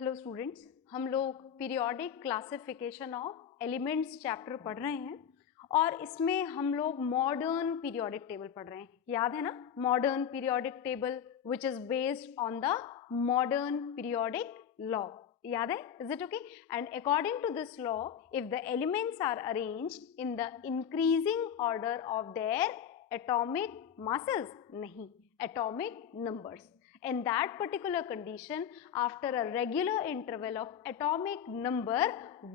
Hello students, हम लोग periodic classification of elements chapter पढ़ रहे हैं और इसमें हम लोग मॉडर्न पीरियोडिक टेबल पढ़ रहे हैं। याद है ना, modern periodic table which is based on the modern periodic law. याद है? Is it okay? And according to this law, if the elements are arranged in the increasing order of their atomic masses, नहीं, atomic numbers. In that particular condition, after a regular interval of atomic number,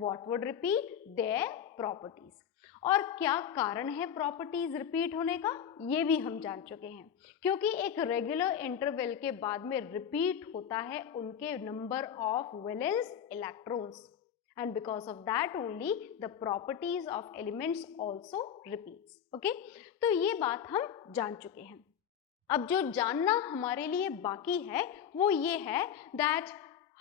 what would repeat? Their properties. और क्या कारण है properties repeat होने का, ये भी हम जान चुके हैं, क्योंकि एक रेगुलर इंटरवल के बाद में रिपीट होता है उनके number of valence electrons, and because of that only the properties of elements also repeats. Okay, तो ये बात हम जान चुके हैं। अब जो जानना हमारे लिए बाकी है वो ये है that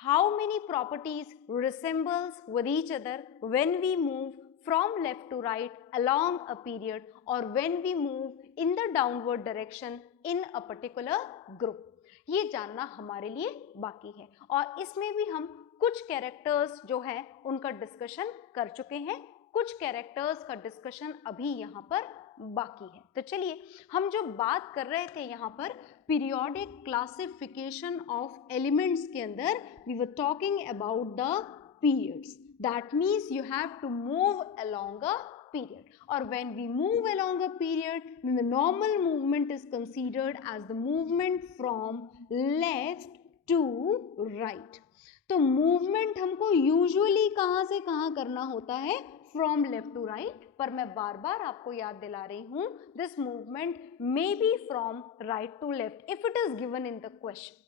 how many properties resembles with each other when we move from left to right along a period or when we move in the downward direction in a particular group। ये जानना हमारे लिए बाकी है और इसमें भी हम कुछ कैरेक्टर्स जो है उनका डिस्कशन कर चुके हैं, कुछ कैरेक्टर्स का डिस्कशन अभी यहाँ पर बाकी है। तो चलिए, हम जो बात कर रहे थे यहाँ पर पीरियोडिक क्लासिफिकेशन ऑफ एलिमेंट्स के अंदर, we were talking about the periods. That means you have to move along a period, or when we move along a period, then the normal movement is considered as the movement from left to right। तो movement हमको usually कहाँ से कहाँ करना होता है? From left to right. पर मैं बार बार आपको याद दिला रही हूँ, this movement may be from right to left if it is given in the question.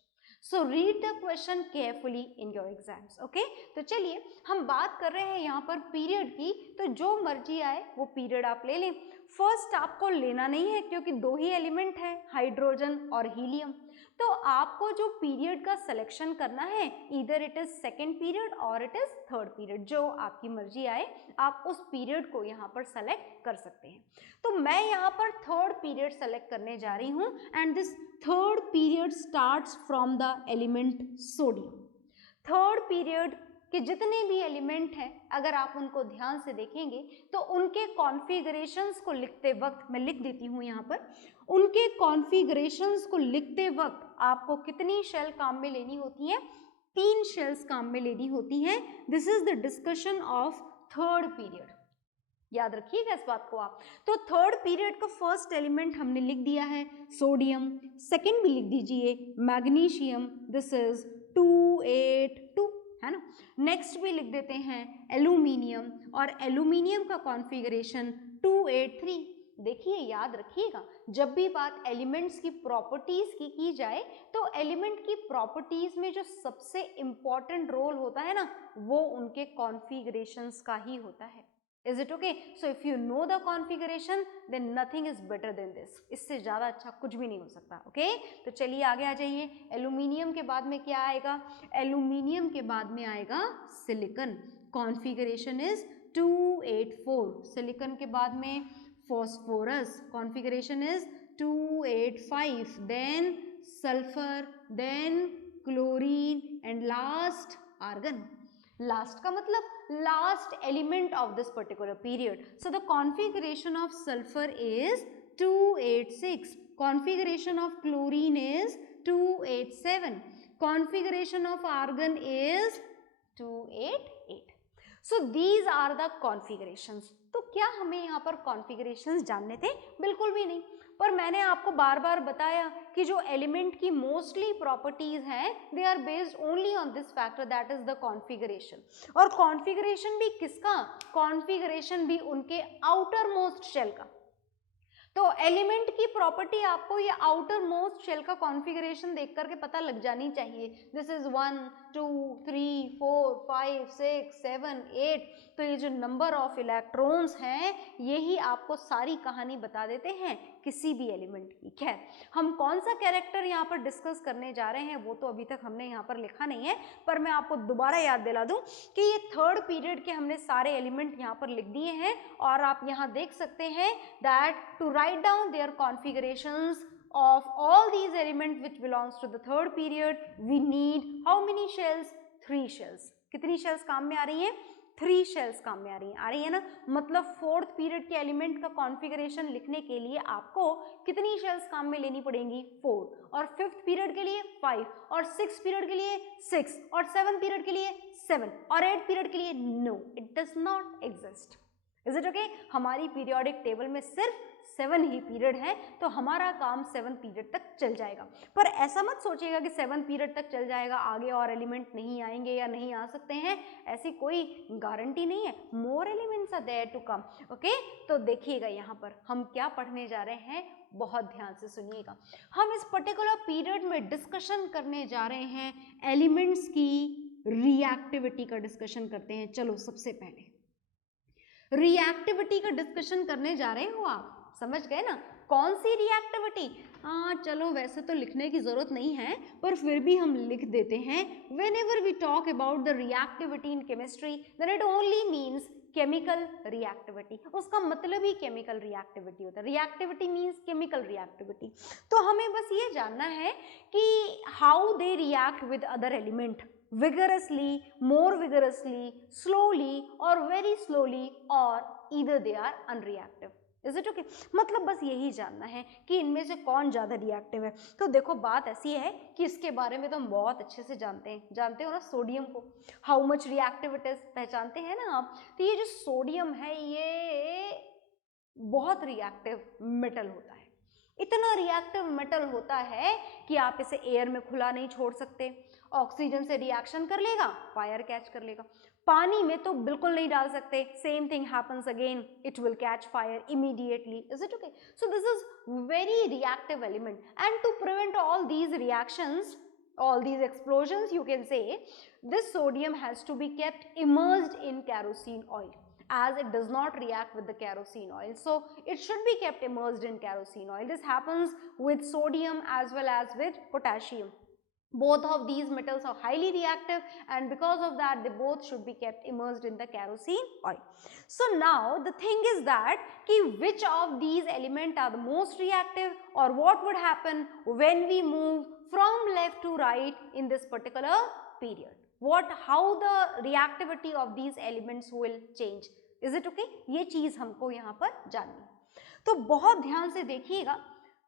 So read the question carefully in your exams. Okay, तो चलिए, हम बात कर रहे हैं यहाँ पर पीरियड की, तो जो मर्जी आए वो पीरियड आप ले लें। फर्स्ट आपको लेना नहीं है क्योंकि दो ही एलिमेंट है, हाइड्रोजन और हीलियम। तो आपको जो पीरियड का सिलेक्शन करना है, either it is second period और इट इज थर्ड पीरियड, जो आपकी मर्जी आए आप उस पीरियड को यहाँ पर सेलेक्ट कर सकते हैं। तो मैं यहाँ पर थर्ड पीरियड सेलेक्ट करने जा रही हूँ and this third period starts from the element sodium. Third period के जितने भी एलिमेंट हैं, अगर आप उनको ध्यान से देखेंगे तो उनके कॉन्फ़िगरेशंस को लिखते वक्त, मैं लिख देती हूँ यहाँ पर, उनके कॉन्फ़िगरेशंस को लिखते वक्त आपको कितनी शेल काम में लेनी होती है? 3 शेल्स काम में लेनी होती हैं। This is the discussion of third period. याद रखिएगा इस बात को आप। तो थर्ड पीरियड का फर्स्ट एलिमेंट हमने लिख दिया है सोडियम, सेकेंड भी लिख दीजिए मैग्नीशियम, दिस इज 282, है ना। नेक्स्ट भी लिख देते हैं एल्यूमिनियम, और एल्यूमिनियम का कॉन्फ़िगरेशन 283। देखिए, याद रखिएगा, जब भी बात एलिमेंट्स की प्रॉपर्टीज की जाए तो एलिमेंट की प्रॉपर्टीज में जो सबसे इंपॉर्टेंट रोल होता है ना, वो उनके कॉन्फ़िगरेशंस का ही होता है। Is it okay? So if you know the configuration, then nothing is better than this. इससे ज़्यादा अच्छा कुछ भी नहीं हो सकता। ओके, तो चलिए आगे आ जाइए। एल्यूमिनियम के बाद में क्या आएगा? एल्यूमिनियम के बाद में आएगा सिलिकॉन, कॉन्फ़िगरेशन इज 284। सिलिकॉन के बाद में phosphorus, configuration is 285। Then sulphur, then chlorine and last argon. Last का मतलब last element of this particular period. So the configuration of sulfur is 286, configuration of chlorine is 287, configuration of argon is 288. So these are the configurations. तो क्या हमें यहाँ पर configurations जानने थे? बिल्कुल भी नहीं। पर मैंने आपको बार बार बताया कि जो एलिमेंट की मोस्टली प्रॉपर्टीज हैं, they are based only on this factor, that is the configuration. और कॉन्फ़िगरेशन भी किसका? कॉन्फ़िगरेशन भी उनके आउटर मोस्ट शेल का। तो एलिमेंट की प्रॉपर्टी आपको ये आउटर मोस्ट शेल का कॉन्फ़िगरेशन देख करके पता लग जानी चाहिए। This is 1 2 3 4 5 6 7 8। तो ये जो नंबर ऑफ इलेक्ट्रॉन्स हैं, यही आपको सारी कहानी बता देते हैं किसी भी एलिमेंट की। खैर, हम कौन सा कैरेक्टर यहाँ पर डिस्कस करने जा रहे हैं वो तो अभी तक हमने यहाँ पर लिखा नहीं है, पर मैं आपको दोबारा याद दिला दूं कि ये थर्ड पीरियड के हमने सारे एलिमेंट यहाँ पर लिख दिए हैं। और आप यहाँ देख सकते हैं that to write down their configurations of all these elements which belongs to the third period, we need how many shells? 3 shells. कितनी शेल्स काम में आ रही हैं? 3 शेल्स काम में आ रही है ना। मतलब फोर्थ पीरियड के एलिमेंट का कॉन्फ़िगरेशन लिखने के लिए आपको कितनी शेल्स काम में लेनी पड़ेंगी? 4, और फिफ्थ पीरियड के लिए 5, और सिक्स पीरियड के लिए 6, और सेवन पीरियड के लिए 7, और 8 पीरियड के लिए no, it does not exist. Is it okay? हमारी पीरियोडिक टेबल में सिर्फ 7 ही पीरियड है, तो हमारा काम 7 पीरियड तक चल जाएगा। पर ऐसा मत सोचिएगा कि 7 पीरियड तक चल जाएगा, आगे और एलिमेंट नहीं आएंगे या नहीं आ सकते हैं, ऐसी कोई गारंटी नहीं है। More elements are there to come. Okay, तो देखिएगा यहाँ पर हम क्या पढ़ने जा रहे हैं, बहुत ध्यान से सुनिएगा। हम इस पर्टिकुलर पीरियड में डिस्कशन करने जा रहे हैं एलिमेंट्स की रिएक्टिविटी का डिस्कशन करते हैं। चलो सबसे पहले रिएक्टिविटी का डिस्कशन करने जा रहे हो आप, समझ गए ना? कौन सी रिएक्टिविटी? हाँ चलो, वैसे तो लिखने की जरूरत नहीं है, पर फिर भी हम लिख देते हैं। whenever we talk about the reactivity in chemistry, then it only means chemical reactivity। उसका मतलब ही chemical reactivity होता है। reactivity means chemical reactivity। तो हमें बस ये जानना है कि how they react with other element, vigorously, more vigorously, slowly or very slowly, or either they are unreactive। Is it okay? मतलब बस यही जानना है कि इनमें से कौन ज्यादा रिएक्टिव है। तो देखो बात ऐसी है कि इसके बारे में तो हम बहुत अच्छे से जानते हैं। जानते हो ना सोडियम को, how much reactive it is, पहचानते हैं ना आप? तो ये जो सोडियम है ये बहुत रिएक्टिव मेटल होता है। इतना रिएक्टिव मेटल होता है कि आप इसे एयर में खुला नहीं छोड़ सकते। ऑक्सीजन से रिएक्शन कर लेगा, फायर कैच कर लेगा। पानी में तो बिल्कुल नहीं डाल सकते, same thing happens again, it will catch fire immediately. Is it okay? So this is very reactive element, and to prevent all these reactions, all these explosions, you can say, this sodium has to be kept immersed in kerosene oil, as it does not react with the kerosene oil, so it should be kept immersed in kerosene oil. This happens with sodium as well as with potassium. Both of these metals are highly reactive, and because of that they both should be kept immersed in the kerosene oil. So now the thing is that ki which of these elements are the most reactive, or what would happen when we move from left to right in this particular period, how the reactivity of these elements will change. Is it okay? ये चीज हमको यहाँ पर जाननी है। तो बहुत ध्यान से देखिएगा,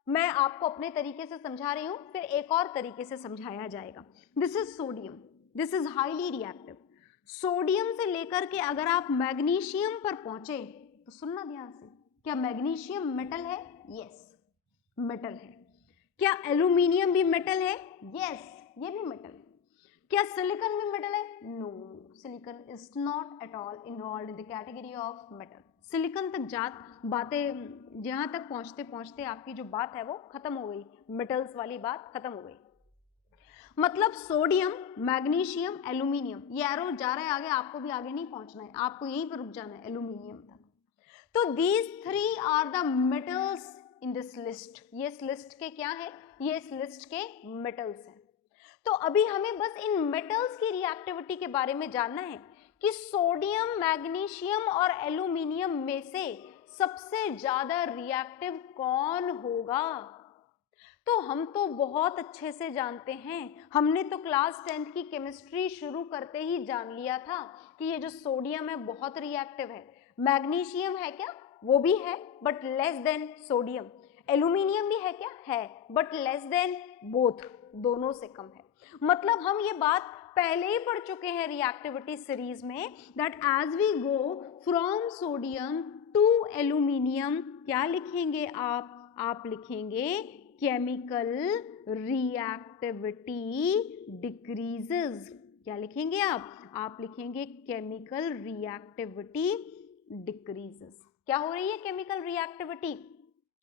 मैं आपको अपने तरीके से समझा रही हूँ, फिर एक और तरीके से समझाया जाएगा। This is sodium, this is highly reactive. Sodium से लेकर के अगर आप मैग्नीशियम पर पहुंचे तो सुनना ध्यान से, क्या मैग्नीशियम मेटल है? यस, मेटल है। क्या एल्यूमिनियम भी मेटल है? यस, ये भी मेटल है। क्या सिलिकॉन भी मेटल है? No, silicon is not at all involve in the category of metal. Silicon तक बातें जहां तक पहुंचते पहुंचते आपकी जो बात है वो खत्म हो गई, मेटल्स वाली बात खत्म हो गई। मतलब सोडियम, मैग्नीशियम, एल्यूमिनियम, ये एरो जा रहा है आगे, आपको भी आगे नहीं पहुंचना है, आपको यहीं पर रुक जाना है एल्यूमिनियम तक। तो these 3 are the metals in this list. ये इस लिस्ट के क्या है? ये इस लिस्ट के मेटल्स हैं। तो अभी हमें बस इन मेटल्स की रिएक्टिविटी के बारे में जानना है कि सोडियम, मैग्नीशियम और एल्यूमिनियम में से सबसे ज्यादा रिएक्टिव कौन होगा? तो हम तो बहुत अच्छे से जानते हैं, हमने तो क्लास 10th की केमिस्ट्री शुरू करते ही जान लिया था कि ये जो सोडियम है बहुत रिएक्टिव है। मैग्नीशियम है क्या? वो भी है, but less than sodium. Aluminium भी है क्या? है, बट लेस देन बोथ, दोनों से कम है। मतलब हम ये बात पहले ही पढ़ चुके हैं रिएक्टिविटी सीरीज में, that as we go from sodium to aluminium, क्या लिखेंगे आप लिखेंगे केमिकल रिएक्टिविटी डिक्रीजेस। क्या लिखेंगे आप लिखेंगे केमिकल रिएक्टिविटी डिक्रीजेस। क्या हो रही है? केमिकल रिएक्टिविटी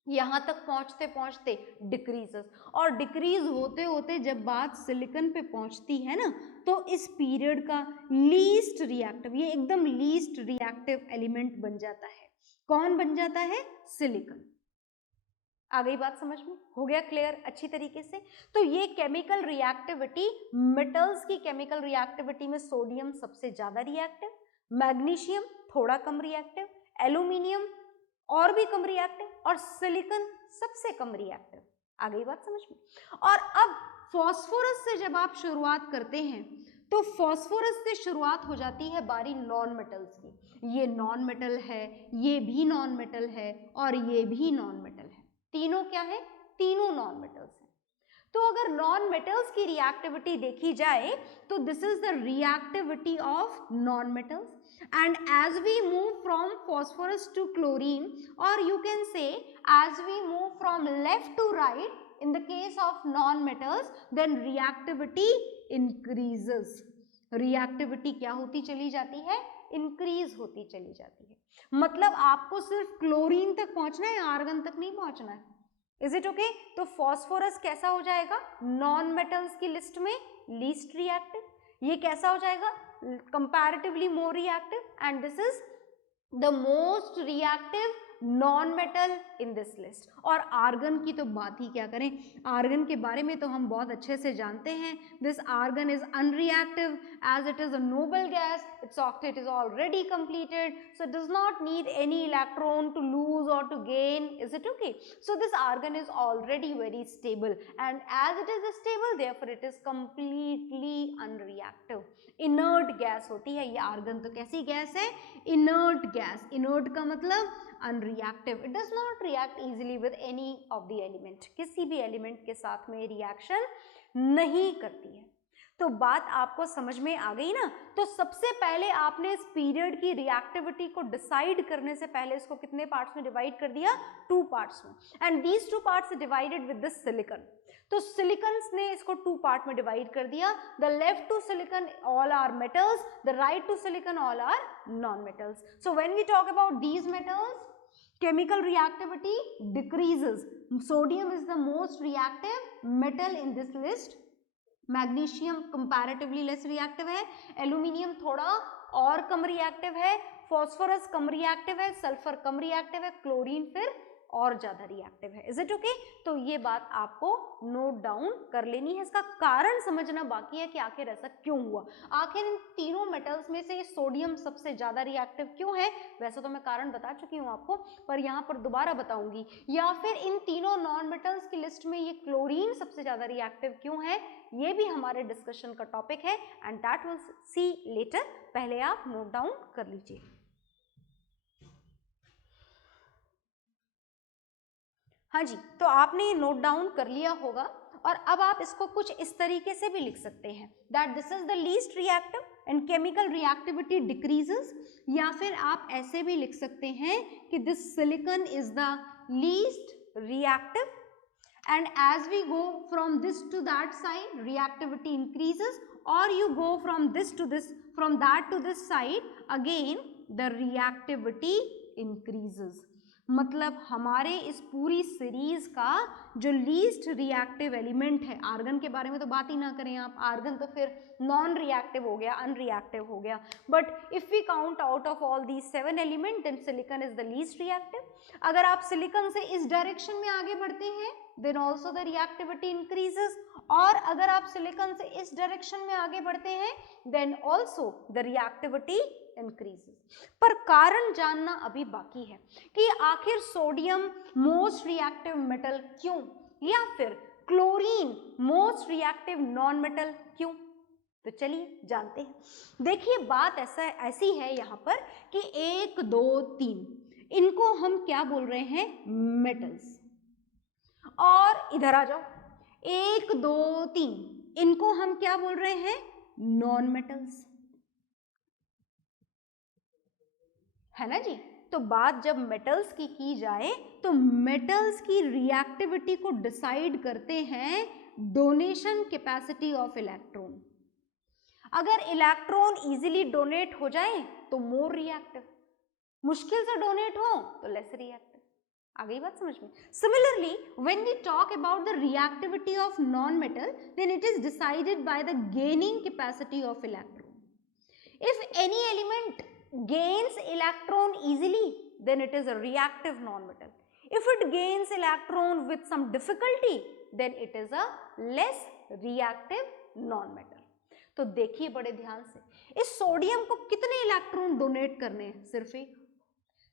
यहां तक पहुंचते पहुंचते डिक्रीजेस, और डिक्रीज होते होते जब बात सिलिकॉन पे पहुंचती है ना, तो इस पीरियड का लीस्ट रिएक्टिव, ये एकदम लीस्ट रिएक्टिव एलिमेंट बन जाता है। कौन बन जाता है? सिलिकॉन। आ गई बात समझ में? हो गया क्लियर अच्छी तरीके से? तो ये केमिकल रिएक्टिविटी, मेटल्स की केमिकल रिएक्टिविटी में सोडियम सबसे ज्यादा रिएक्टिव, मैग्नीशियम थोड़ा कम रिएक्टिव, एल्यूमिनियम और भी कम रिएक्टिव, और सिलिकॉन सबसे कम रिएक्टिव। आ गई बात समझ में? और अब फास्फोरस से जब आप शुरुआत करते हैं तो फॉस्फोरस से शुरुआत हो जाती है बारी नॉन मेटल्स की। ये नॉन मेटल है, ये भी नॉन मेटल है और ये भी नॉन मेटल है। तीनों क्या है? तीनों नॉन मेटल्स हैं। तो अगर नॉन मेटल्स की रिएक्टिविटी देखी जाए तो this is the reactivity of non metals, and as we move from phosphorus to chlorine, or you can say as we move from left to right in the case of non metals, then reactivity increases. reactivity क्या होती चली जाती है? increase होती चली जाती है। मतलब आपको सिर्फ क्लोरीन तक पहुंचना है, आर्गन तक नहीं पहुंचना है। Is it okay? तो फॉस्फोरस कैसा हो जाएगा नॉन मेटल्स की लिस्ट में? Least reactive. ये कैसा हो जाएगा? comparatively more reactive, and this is the most reactive non metal in this list. और आर्गन की तो बात ही क्या करें, आर्गन के बारे में तो हम बहुत अच्छे से जानते हैं। This argon is unreactive as it is a noble gas, it's octet is already completed, so it does not need any electron to lose or to gain. Is it okay? So this argon is already very stable, and as it is stable therefore it is completely unreactive. Inert gas होती है ये argon. तो कैसी gas है? Inert gas. Inert का मतलब unreactive. It does not react easily with any of the element, किसी भी एलिमेंट के साथ में रिएक्शन नहीं करती है। तो बात आपको समझ में आ गई ना? तो सबसे पहले आपने इस पीरियड की रिएक्टिविटी को डिसाइड करने से पहले इसको कितने पार्ट्स में डिवाइड कर दिया? 2 पार्ट्स में, and these 2 parts divided with this silicon. तो सिलिकॉन्स ने इसको 2 पार्ट में डिवाइड कर दिया। The left to silicon all are metals, the right to silicon all are non metals. So when we talk about these metals, chemical reactivity decreases. Sodium is the most reactive metal in this list. Magnesium comparatively less reactive है, aluminium थोड़ा और कम reactive है, phosphorus कम reactive है, sulphur कम reactive है, chlorine फिर और ज्यादा reactive है। Is it okay? तो ये बात आपको नोट डाउन कर लेनी है। इसका कारण समझना बाकी है कि आखिर ऐसा क्यों हुआ। आखिर इन तीनों मेटल्स में से सोडियम सबसे ज्यादा रिएक्टिव क्यों है? वैसे तो मैं कारण बता चुकी हूँ आपको, पर यहाँ पर दोबारा बताऊंगी। या फिर इन तीनों नॉन मेटल्स की लिस्ट में ये क्लोरीन सबसे ज्यादा रिएक्टिव क्यों है, ये भी हमारे डिस्कशन का टॉपिक है, and that will see later. पहले आप नोट डाउन कर लीजिए। हाँ जी, तो आपने नोट डाउन कर लिया होगा, और अब आप इसको कुछ इस तरीके से भी लिख सकते हैं that this is the least reactive and chemical reactivity decreases, या फिर आप ऐसे भी लिख सकते हैं कि this silicon is the least reactive, and as we go from this to that side reactivity increases, or you go from this to this, from that to this side again the reactivity increases। मतलब हमारे इस पूरी series का जो least reactive element है, argon के बारे में तो बात ही ना करें आप, आर्गन तो फिर नॉन रिएक्टिव हो गया, अनरिएक्टिव हो गया, but if we count out of all these 7 element then silicon is the least reactive. अगर आप सिलिकॉन से इस डायरेक्शन में आगे बढ़ते हैं then also the reactivity increases, और अगर आप सिलिकॉन से इस डायरेक्शन में आगे बढ़ते हैं then also the reactivity increases। पर कारण जानना अभी बाकी है कि आखिर सोडियम मोस्ट रिएक्टिव मेटल क्यों, या फिर chlorine most reactive non metal क्यों। तो चलिए जानते हैं। देखिए बात ऐसी है यहाँ पर कि 1 2 3 इनको हम क्या बोल रहे हैं? मेटल्स। और इधर आ जाओ, 1 2 3 इनको हम क्या बोल रहे हैं? नॉन मेटल्स, है ना जी। तो बात जब मेटल्स की जाए तो मेटल्स की रिएक्टिविटी को डिसाइड करते हैं डोनेशन कैपेसिटी ऑफ इलेक्ट्रॉन। अगर इलेक्ट्रॉन इजीली डोनेट हो जाए तो मोर रिएक्टिव, मुश्किल से डोनेट हो तो लेस रिएक्टिव। आ गई बात समझ में? Similarly, when we talk about the reactivity of non-metal, then it is decided by the gaining capacity of electron. If any element gains electron easily, then it is a reactive non-metal. If it gains electron with some difficulty, then it is a less reactive non-metal. तो देखिए बड़े ध्यान से, इस sodium को कितने electron donate करने हैं?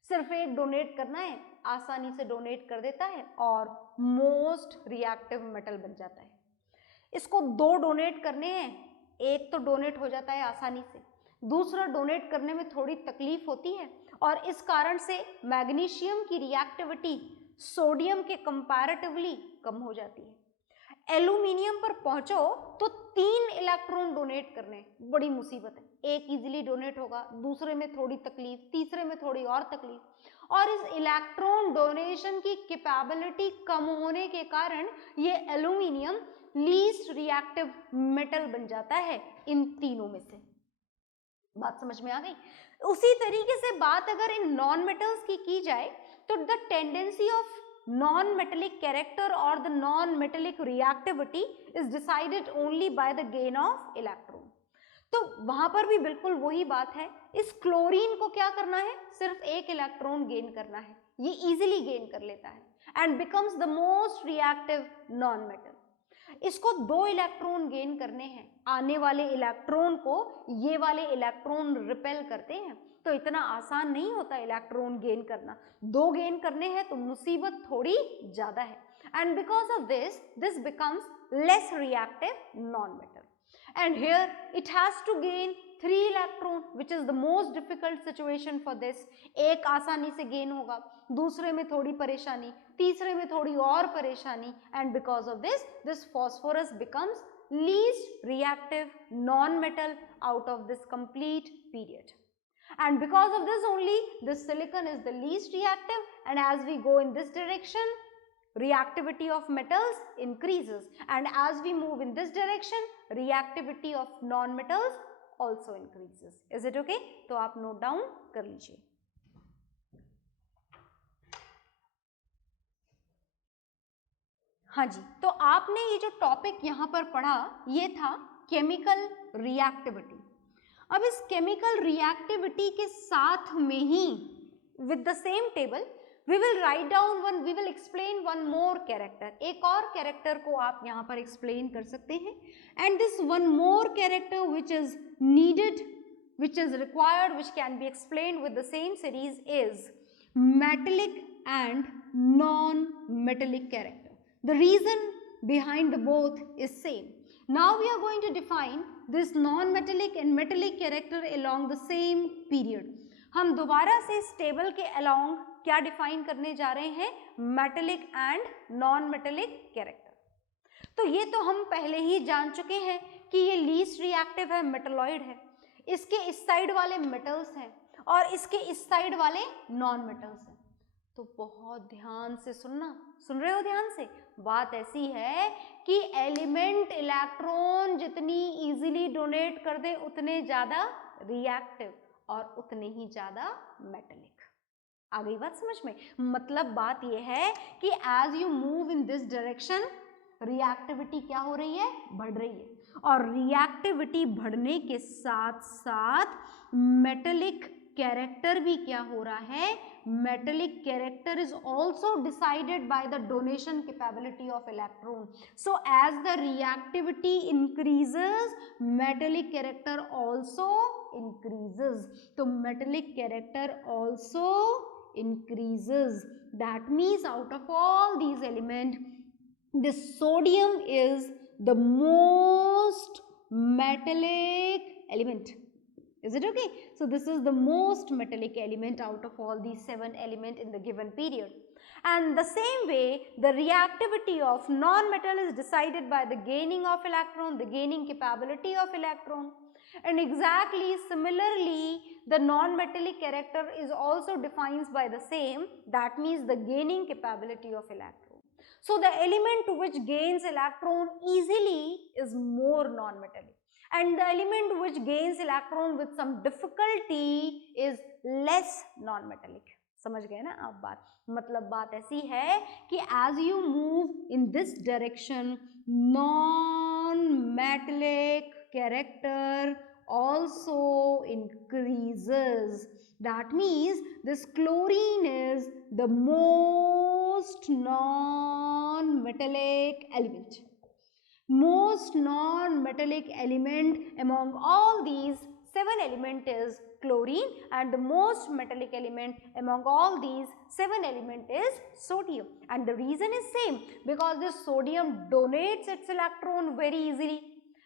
सिर्फ एक डोनेट करना है, आसानी से डोनेट कर देता है और मोस्ट रिएक्टिव मेटल बन जाता है। इसको 2 डोनेट करने हैं, एक तो डोनेट हो जाता है आसानी से, दूसरा डोनेट करने में थोड़ी तकलीफ होती है और इस कारण से मैग्नीशियम की रिएक्टिविटी सोडियम के कंपैरेटिवली कम हो जाती है। एल्यूमिनियम पर पहुंचो तो 3 इलेक्ट्रॉन डोनेट करने बड़ी मुसीबत है, एक इजीली डोनेट होगा, दूसरे में थोड़ी तकलीफ, तीसरे में थोड़ी और तकलीफ, और इस इलेक्ट्रॉन डोनेशन की कैपेबिलिटी कम होने के कारण ये एल्यूमिनियम लीस्ट रिएक्टिव मेटल बन जाता है इन तीनों में से। बात समझ में आ गई? उसी तरीके से बात अगर इन नॉन मेटल्स की जाए तो the tendency of non-metallic character or the non-metallic reactivity is decided only by the gain of electron। तो वहां पर भी बिल्कुल वही बात है, इस क्लोरीन को क्या करना है, सिर्फ एक इलेक्ट्रॉन गेन करना है, ये इजीली गेन कर लेता है and becomes the most reactive non metal. इसको 2 इलेक्ट्रॉन गेन करने हैं, आने वाले इलेक्ट्रॉन को ये वाले इलेक्ट्रॉन रिपेल करते हैं, तो इतना आसान नहीं होता इलेक्ट्रॉन गेन करना, 2 गेन करने हैं तो मुसीबत थोड़ी ज्यादा है and because of this becomes less reactive non metal and here it has to gain 3 electron which is the most difficult situation for this. एक आसानी से गेन होगा, दूसरे में थोड़ी परेशानी, तीसरे में थोड़ी और परेशानी and because of this phosphorus becomes least reactive non-metal out of this complete period। And because of this only, this silicon is the least reactive, and as we go in this direction, reactivity of metals increases, and as we move in this direction, reactivity of non-metals also increases। Is it okay? तो आप note down कर लीजिए। हाँ जी, तो आपने ये जो topic यहाँ पर पढ़ा ये था केमिकल रिएक्टिविटी। अब इस केमिकल रिएक्टिविटी के साथ में ही with the same table we will write down we will explain one more character, एक और कैरेक्टर को आप यहाँ पर एक्सप्लेन कर सकते हैं and this one more character which is needed, which is required, which can be explain with the same series is metallic and non metallic character. The reason behind the both is same। Now we are going to define this non-metallic and metallic character along the same period। हम दोबारा से इस table के along क्या define करने जा रहे हैं, metallic and non metallic character. तो ये तो हम पहले ही जान चुके हैं कि ये लीस्ट रिएक्टिव है, मेटलॉइड है, इसके इस साइड वाले मेटल्स हैं और इसके इस साइड वाले नॉन मेटल्स हैं। तो बहुत ध्यान से सुनना, सुन रहे हो ध्यान से? बात ऐसी है कि एलिमेंट इलेक्ट्रॉन जितनी इजीली डोनेट कर दे उतने ज्यादा रिएक्टिव और उतने ही ज्यादा मेटेलिक। आ गई बात समझ में? मतलब बात यह है कि as you move in this direction reactivity क्या हो रही है, बढ़ रही है, और रिएक्टिविटी बढ़ने के साथ साथ मेटेलिक कैरेक्टर भी क्या हो रहा है, metallic character is also decided by the donation capability of electron। So as the reactivity increases, metallic character also increases। तो metallic character also increases। That means out of all these elements, this sodium is the most metallic element। Is it okay? So this is the most metallic element out of all these 7 elements in the given period। And the same way, the reactivity of non-metal is decided by the gaining of electron, the gaining capability of electron। And exactly similarly, the non-metallic character is also defined by the same, that means the gaining capability of electron। So the element which gains electron easily is more non-metallic, and the element which gains electron with some difficulty is less non-metallic। समझ गए ना आप बात? मतलब बात ऐसी है कि as you move in this direction, non-metallic character also increases। That means this chlorine is the most non-metallic element। Most non-metallic element among all these 7 elements is chlorine, and the most metallic element among all these 7 elements is sodium। And the reason is same, because this sodium donates its electron very easily,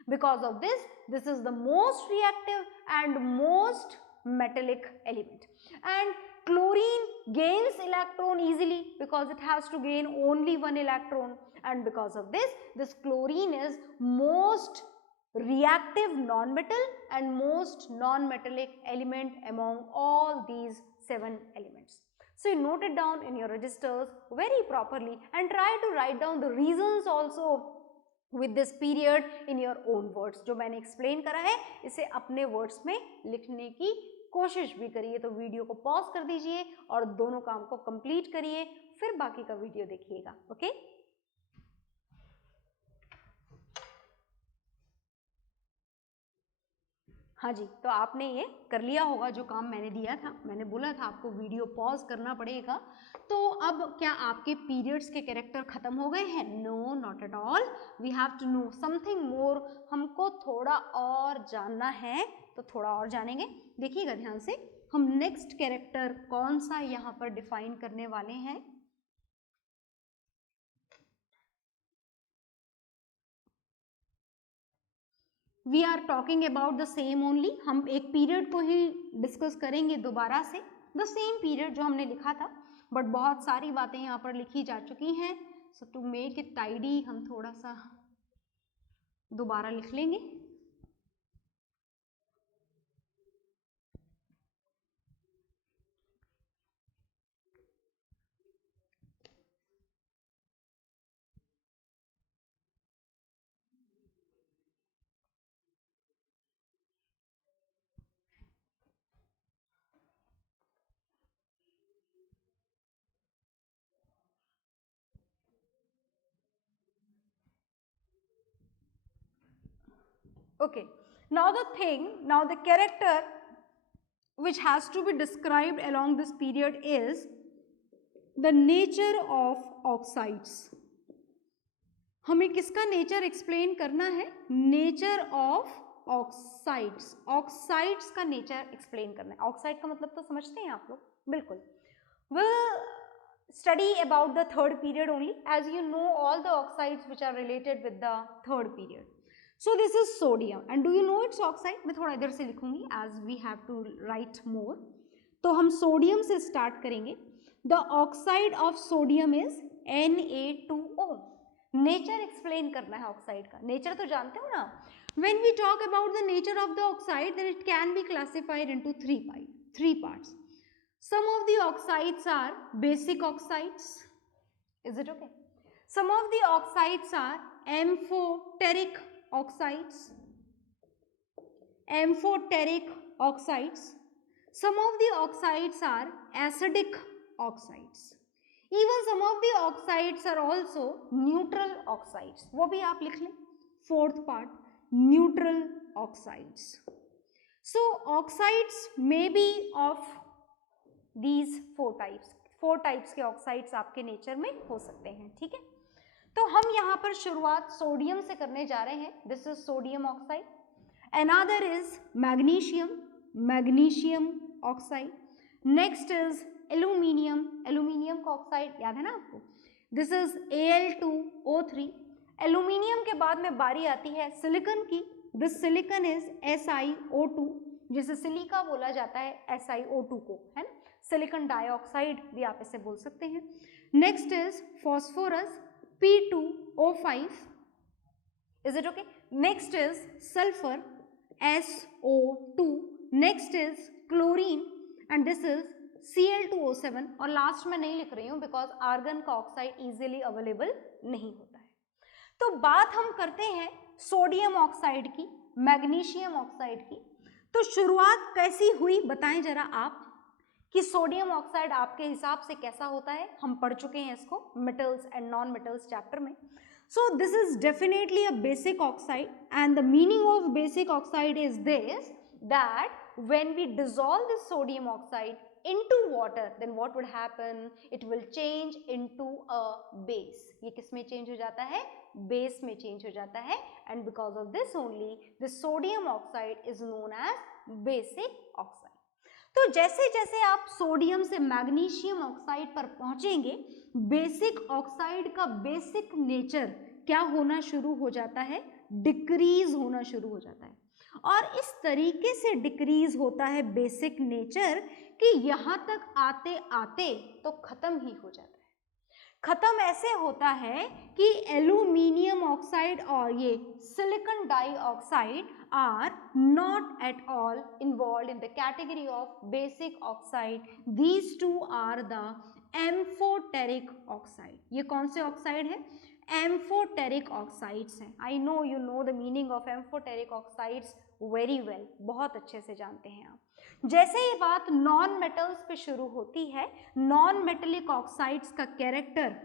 Because of this is the most reactive and most metallic element. And chlorine gains electron easily because it has to gain only one electron, and because of this chlorine is most reactive non-metal and most non-metallic element among all these 7 elements. So you note it down in your registers very properly and try to write down the reasons also with this period in your own words. जो मैंने explain करा है इसे अपने words में लिखने की कोशिश भी करिए। तो वीडियो को पॉज कर दीजिए और दोनों काम को कंप्लीट करिए, फिर बाकी का वीडियो देखिएगा। ओके, हाँ जी, तो आपने ये कर लिया होगा जो काम मैंने दिया था। मैंने बोला था आपको वीडियो पॉज करना पड़ेगा। तो अब क्या आपके पीरियड्स के कैरेक्टर खत्म हो गए हैं? No, not at all, we have to know something more. हमको थोड़ा और जानना है, तो थोड़ा और जानेंगे। देखिएगा ध्यान से, हम नेक्स्ट कैरेक्टर कौन सा यहाँ पर डिफाइन करने वाले हैं। We are talking about the same only. हम एक पीरियड को ही डिस्कस करेंगे दोबारा से, द सेम पीरियड जो हमने लिखा था, बट बहुत सारी बातें यहाँ पर लिखी जा चुकी हैं। सो टू मेक इट टाइडी हम थोड़ा सा दोबारा लिख लेंगे। Okay, now the character which has to be described along this period is the nature of oxides. हमें किसका नेचर एक्सप्लेन करना है? Nature of oxides. ऑक्साइड्स का नेचर एक्सप्लेन करना है। ऑक्साइड का मतलब तो समझते हैं आप लोग, बिल्कुल। We'll study about the third period only, as you know all the oxides which are related with the third period. So this is sodium, and do you know its oxide? मैं थोड़ा इधर से लिखूंगी as we have to write more. तो हम sodium से start करेंगे। The oxide of sodium is Na2O. Nature explain करना है ऑक्साइड का। नेचर तो जानते हो ना। When we talk about the nature of the oxide, then it can be classified into three parts. Some of the oxides are basic oxides. Is it okay? Some of the oxides are amphoteric oxides. Amphoteric oxides. Some of the oxides are acidic oxides. Even some of the oxides are also neutral oxides. वो भी आप लिख लें। Fourth part, neutral oxides. So oxides may be of these four types. 4 types के oxides आपके nature में हो सकते हैं, ठीक है। तो हम यहाँ पर शुरुआत सोडियम से करने जा रहे हैं। This is sodium oxide. Another is magnesium oxide. Next is aluminium का ऑक्साइड, याद है ना आपको? This is Al2O3. एल्यूमिनियम के बाद में बारी आती है सिलिकॉन की। दिस सिलिकॉन इज SiO2, जिसे सिलिका बोला जाता है SiO2 को, है ना। सिलिकॉन डाइऑक्साइड भी आप इसे बोल सकते हैं। Next is phosphorus P2O5. Is it okay? Next is sulphur SO2. Next is chlorine and this is Cl2O7. और लास्ट में नहीं लिख रही हूँ बिकॉज आर्गन का ऑक्साइड इजीली अवेलेबल नहीं होता है। तो बात हम करते हैं सोडियम ऑक्साइड की, मैग्नीशियम ऑक्साइड की। तो शुरुआत कैसी हुई बताएं जरा आप, कि सोडियम ऑक्साइड आपके हिसाब से कैसा होता है। हम पढ़ चुके हैं इसको metals and non metals chapter में। So this is definitely a basic oxide, and the meaning of basic oxide is this, that when we dissolve this sodium oxide into water, then what would happen? It will change into a base. ये किस में change हो जाता है? Base में change हो जाता है, and because of this only, the sodium oxide is known as basic oxide. तो जैसे जैसे आप सोडियम से मैग्नीशियम ऑक्साइड पर पहुंचेंगे, बेसिक ऑक्साइड का बेसिक नेचर क्या होना शुरू हो जाता है? डिक्रीज होना शुरू हो जाता है। और इस तरीके से डिक्रीज होता है बेसिक नेचर कि यहाँ तक आते आते तो खत्म ही हो जाता है। खत्म ऐसे होता है कि एल्यूमिनियम ऑक्साइड और ये silicon dioxide are not at all involve in the category of basic oxide. These two are the amphoteric oxide. ये कौन से ऑक्साइड है? एम्फोटेरिक ऑक्साइड्स हैं। I know you know the meaning of amphoteric oxides very well, बहुत अच्छे से जानते हैं आप। जैसे ये बात नॉन मेटल्स पे शुरू होती है, नॉन मेटेलिक ऑक्साइड्स का कैरेक्टर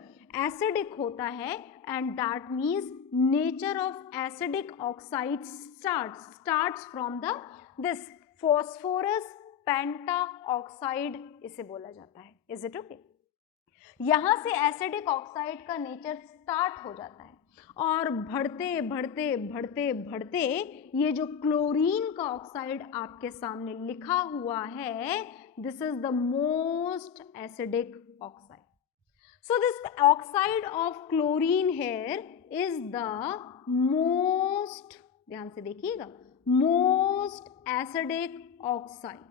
एसिडिक होता है and that means nature of acidic oxide starts from the this phosphorus penta oxide, इसे बोला जाता है। Is it okay? यहां से एसिडिक ऑक्साइड का नेचर स्टार्ट हो जाता है और बढ़ते बढ़ते बढ़ते बढ़ते ये जो क्लोरीन का ऑक्साइड आपके सामने लिखा हुआ है, this is the most acidic oxide. So this oxide of chlorine here is the most, ध्यान से देखिएगा, most acidic oxide.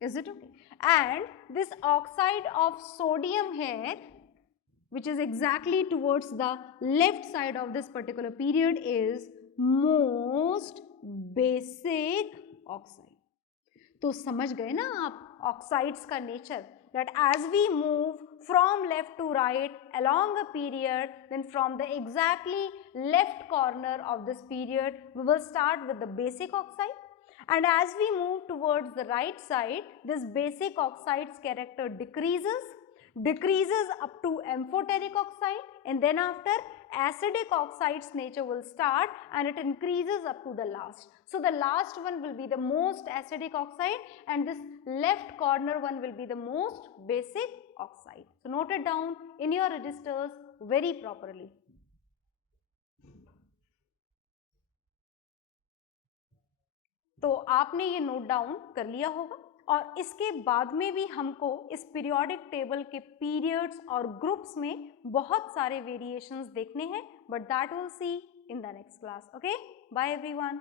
Is it okay? And this oxide of sodium here, which is exactly towards the left side of this particular period, is most basic oxide. तो समझ गए ना आप oxides का nature, that as we move from left to right along a period, then from the exactly left corner of this period we will start with the basic oxide. And as we move towards the right side, this basic oxide's character decreases up to amphoteric oxide, and then after acidic oxide's nature will start and it increases up to the last. So the last one will be the most acidic oxide and this left corner one will be the most basic oxide. So note it down in your registers very properly. तो आपने ये note down कर लिया होगा और इसके बाद में भी हमको इस पीरियोडिक टेबल के पीरियड्स और ग्रुप्स में बहुत सारे वेरिएशंस देखने हैं, but that will see in the next class. Okay, bye everyone.